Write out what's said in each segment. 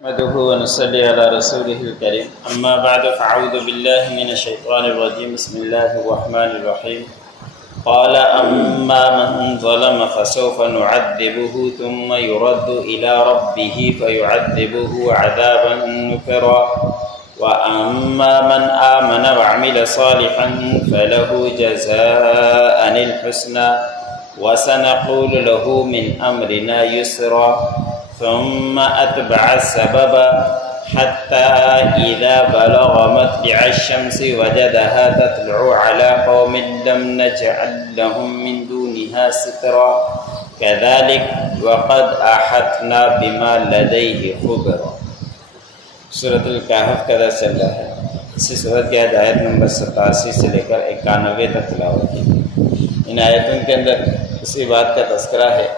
نحمده ونصلي على رسوله الكريم أما بعد فأعوذ بالله من الشيطان الرجيم بسم الله الرحمن الرحيم قال أما من ظلم فسوف نعذبه ثم يرد إلى ربه فيعذبه عذابا نكرا وأما من آمن وعمل صالحا فله جزاء الحسنى وسنقول له من أمرنا يسرا ثم أتبع السبب حتى إذا بلغ مطلع الشمس وجدها تطلع على قوم لم نجعل لهم من دونها سترا كذلك وقد أحطنا بما لديه خبرا۔ سورۃ الکہف کا درس چل رہا ہے۔ اسی سورت کی آیت نمبر 87 سے لے کر 91 تک تلاوت کی۔ ان آیتوں کے اندر اسی بات کا تذکرہ ہے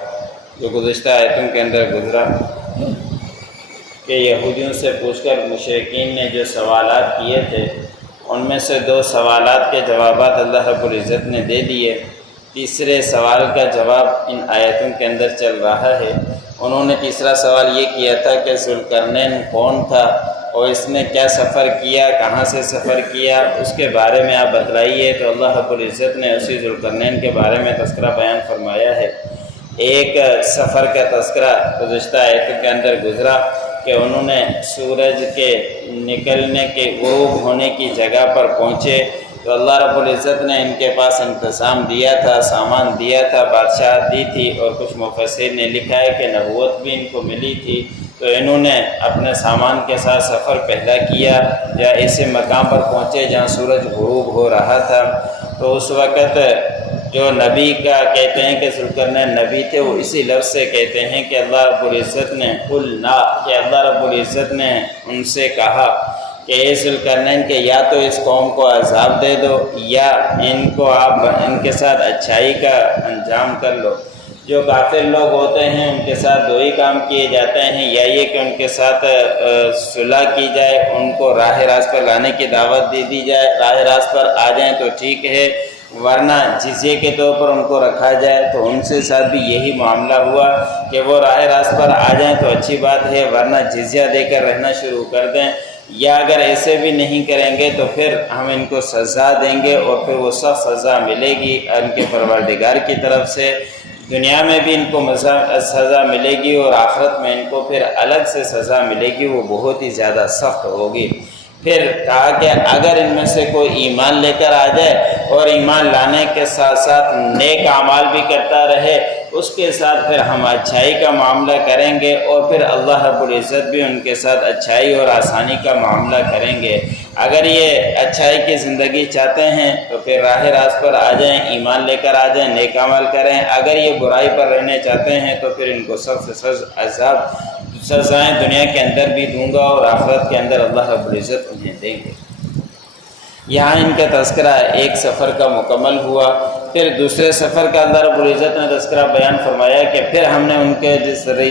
جو گزشتہ آیتوں کے اندر گزرا کہ یہودیوں سے پوچھ کر مشرکین نے جو سوالات کیے تھے ان میں سے 2 سوالات کے جوابات اللہ رب العزت نے دے دیے۔ تیسرے سوال کا جواب ان آیتوں کے اندر چل رہا ہے۔ انہوں نے تیسرا سوال یہ کیا تھا کہ ذوالقرنین کون تھا اور اس نے کیا سفر کیا، کہاں سے سفر کیا، اس کے بارے میں آپ بتلائیے۔ تو اللہ رب العزت نے اسی ذوالقرنین کے بارے میں تذکرہ بیان فرمایا ہے۔ ایک سفر کا تذکرہ گزشتہ آیت کے اندر گزرا کہ انہوں نے سورج کے نکلنے کے غروب ہونے کی جگہ پر پہنچے تو اللہ رب العزت نے ان کے پاس انتظام دیا تھا، سامان دیا تھا، بادشاہت دی تھی، اور کچھ مفسرین نے لکھا ہے کہ نبوت بھی ان کو ملی تھی۔ تو انہوں نے اپنے سامان کے ساتھ سفر پہلا کیا یا ایسے مقام پر پہنچے جہاں سورج غروب ہو رہا تھا۔ تو اس وقت جو نبی کا کہتے ہیں کہ ذوالقرنین نبی تھے، وہ اسی لفظ سے کہتے ہیں کہ اللہ رب العزت نے قلنا، کہ اللہ رب العزت نے ان سے کہا کہ اے ذوالقرنین کہ یا تو اس قوم کو عذاب دے دو یا ان کو آپ ان کے ساتھ اچھائی کا انجام کر لو۔ جو کافر لوگ ہوتے ہیں ان کے ساتھ 2 ہی کام کیے جاتے ہیں، یا یہ کہ ان کے ساتھ صلح کی جائے، ان کو راہ راست پر لانے کی دعوت دے دی جائے، راہ راست پر آ جائیں تو ٹھیک ہے، ورنہ جزیے کے طور پر ان کو رکھا جائے۔ تو ان سے ساتھ بھی یہی معاملہ ہوا کہ وہ راہ راست پر آ جائیں تو اچھی بات ہے، ورنہ جزیہ دے کر رہنا شروع کر دیں، یا اگر ایسے بھی نہیں کریں گے تو پھر ہم ان کو سزا دیں گے اور پھر وہ سخت سزا ملے گی ان کے پروردگار کی طرف سے۔ دنیا میں بھی ان کو سزا ملے گی اور آخرت میں ان کو پھر الگ سے سزا ملے گی، وہ بہت ہی زیادہ سخت ہوگی۔ پھر کہا کہ اگر ان میں سے کوئی ایمان لے کر آ جائے اور ایمان لانے کے ساتھ ساتھ نیک اعمال بھی کرتا رہے، اس کے ساتھ پھر ہم اچھائی کا معاملہ کریں گے اور پھر اللہ رب العزت بھی ان کے ساتھ اچھائی اور آسانی کا معاملہ کریں گے۔ اگر یہ اچھائی کی زندگی چاہتے ہیں تو پھر راہ راست پر آ جائیں، ایمان لے کر آ جائیں، نیک عمل کریں۔ اگر یہ برائی پر رہنے چاہتے ہیں تو پھر ان کو سخت سے سخت عذاب سزائیں دنیا کے اندر بھی دوں گا اور آخرت کے اندر اللہ رب العزت انہیں دیں گے۔ یہاں ان کا تذکرہ ایک سفر کا مکمل ہوا۔ پھر دوسرے سفر کا اللہ رب العزت نے تذکرہ بیان فرمایا کہ پھر ہم نے ان کے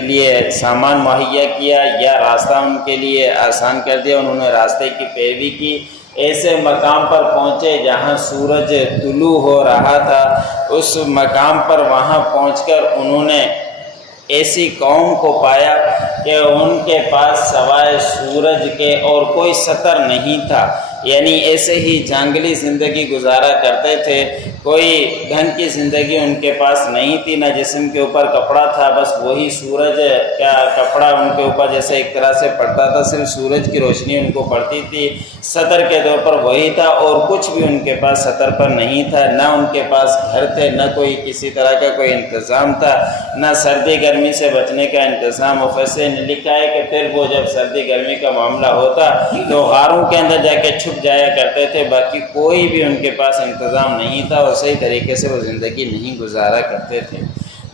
لیے سامان مہیا کیا یا راستہ ان کے لیے آسان کر دیا، انہوں نے راستے کی پیروی کی، ایسے مقام پر پہنچے جہاں سورج طلوع ہو رہا تھا۔ اس مقام پر وہاں پہنچ کر انہوں نے ایسی قوم کو پایا کہ ان کے پاس سوائے سورج کے اور کوئی سطر نہیں تھا، یعنی ایسے ہی جنگلی زندگی گزارا کرتے تھے، کوئی ڈھنگ کی زندگی ان کے پاس نہیں تھی، نہ جسم کے اوپر کپڑا تھا، بس وہی سورج کا کپڑا ان کے اوپر جیسے ایک طرح سے پڑتا تھا، صرف سورج کی روشنی ان کو پڑتی تھی، سطر کے طور پر وہی تھا، اور کچھ بھی ان کے پاس سطر پر نہیں تھا، نہ ان کے پاس گھر تھے، نہ کوئی کسی طرح کا کوئی انتظام تھا، نہ سردی گرمی سے بچنے کا انتظام۔ مفسرین نے لکھا ہے کہ پھر وہ جب سردی گرمی کا معاملہ ہوتا تو غاروں کے اندر جا کے چھپ جایا کرتے تھے، باقی کوئی بھی ان کے پاس انتظام نہیں تھا اور صحیح طریقے سے وہ زندگی نہیں گزارا کرتے تھے۔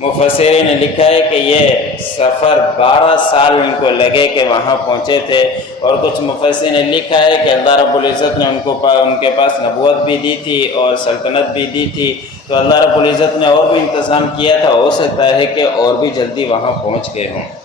مفسرین نے لکھا ہے کہ یہ سفر 12 سال ان کو لگے کہ وہاں پہنچے تھے، اور کچھ مفسرین نے لکھا ہے کہ اللہ رب العزت نے ان کے پاس نبوت بھی دی تھی اور سلطنت بھی دی تھی، تو اللہ رب العزت نے اور بھی انتظام کیا تھا، ہو سکتا ہے کہ اور بھی جلدی وہاں پہنچ گئے ہوں۔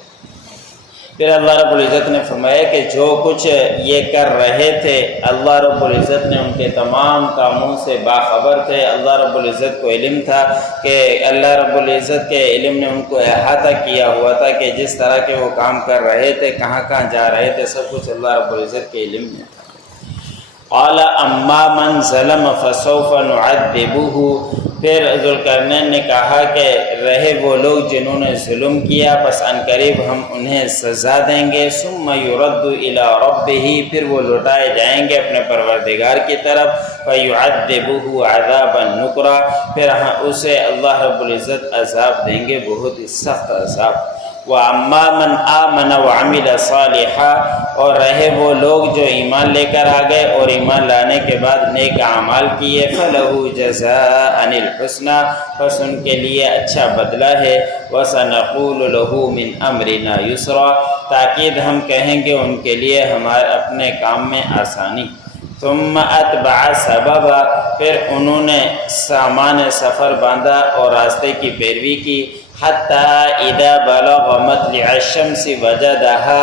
پھر اللہ رب العزت نے فرمایا کہ جو کچھ یہ کر رہے تھے اللہ رب العزت نے ان کے تمام کاموں سے باخبر تھے۔ اللہ رب العزت کو علم تھا کہ اللہ رب العزت کے علم نے ان کو احاطہ کیا ہوا تھا کہ جس طرح کے وہ کام کر رہے تھے، کہاں کہاں جا رہے تھے، سب کچھ اللہ رب العزت کے علم میں تھا۔ قال اما من ظلم فسوف نعذبه، پھر ذوالقرنین نے کہا کہ رہے وہ لوگ جنہوں نے ظلم کیا، پس ان قریب ہم انہیں سزا دیں گے، ثم يرد الى ربه، پھر وہ لوٹائے جائیں گے اپنے پروردگار کی طرف، فيعذبه عذابا نکرا، پھر اسے اللہ رب العزت عذاب دیں گے، بہت ہی سخت عذاب۔ وَأَمَّا مَنْ آمَنَ وَعَمِلَ صَالِحًا، اور رہے وہ لوگ جو ایمان لے کر آ گئے اور ایمان لانے کے بعد نیک اعمال کیے، فَلَهُ جَزَاءً الْحُسْنَىٰ، پس ان کے لیے اچھا بدلہ ہے، وَسَنَقُولُ لَهُ مِنْ أَمْرِنَا يُسْرًا، تاکید ہم کہیں گے ان کے لیے ہمارے اپنے کام میں آسانی۔ ثم اتبع سببا، پھر انہوں نے سامان سفر باندھا اور راستے کی پیروی کی، حتی اذا بلغ مطلع الشمس وجدها،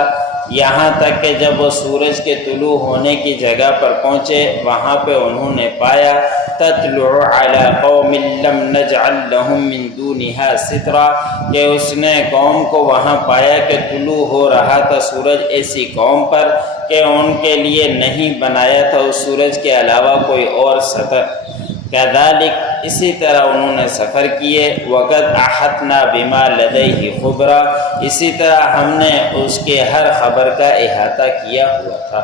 یہاں تک کہ جب وہ سورج کے طلوع ہونے کی جگہ پر پہنچے وہاں پہ انہوں نے پایا، تطلع علی قوم لم نجعل لهم من دونها سترا، کہ اس نے قوم کو وہاں پایا کہ طلوع ہو رہا تھا سورج ایسی قوم پر کہ ان کے لیے نہیں بنایا تھا اس سورج کے علاوہ کوئی اور ستر۔ کذالک، اسی طرح انہوں نے سفر کیے، وقد احطنا بما لدیہ خبرا، اسی طرح ہم نے اس کے ہر خبر کا احاطہ کیا ہوا تھا۔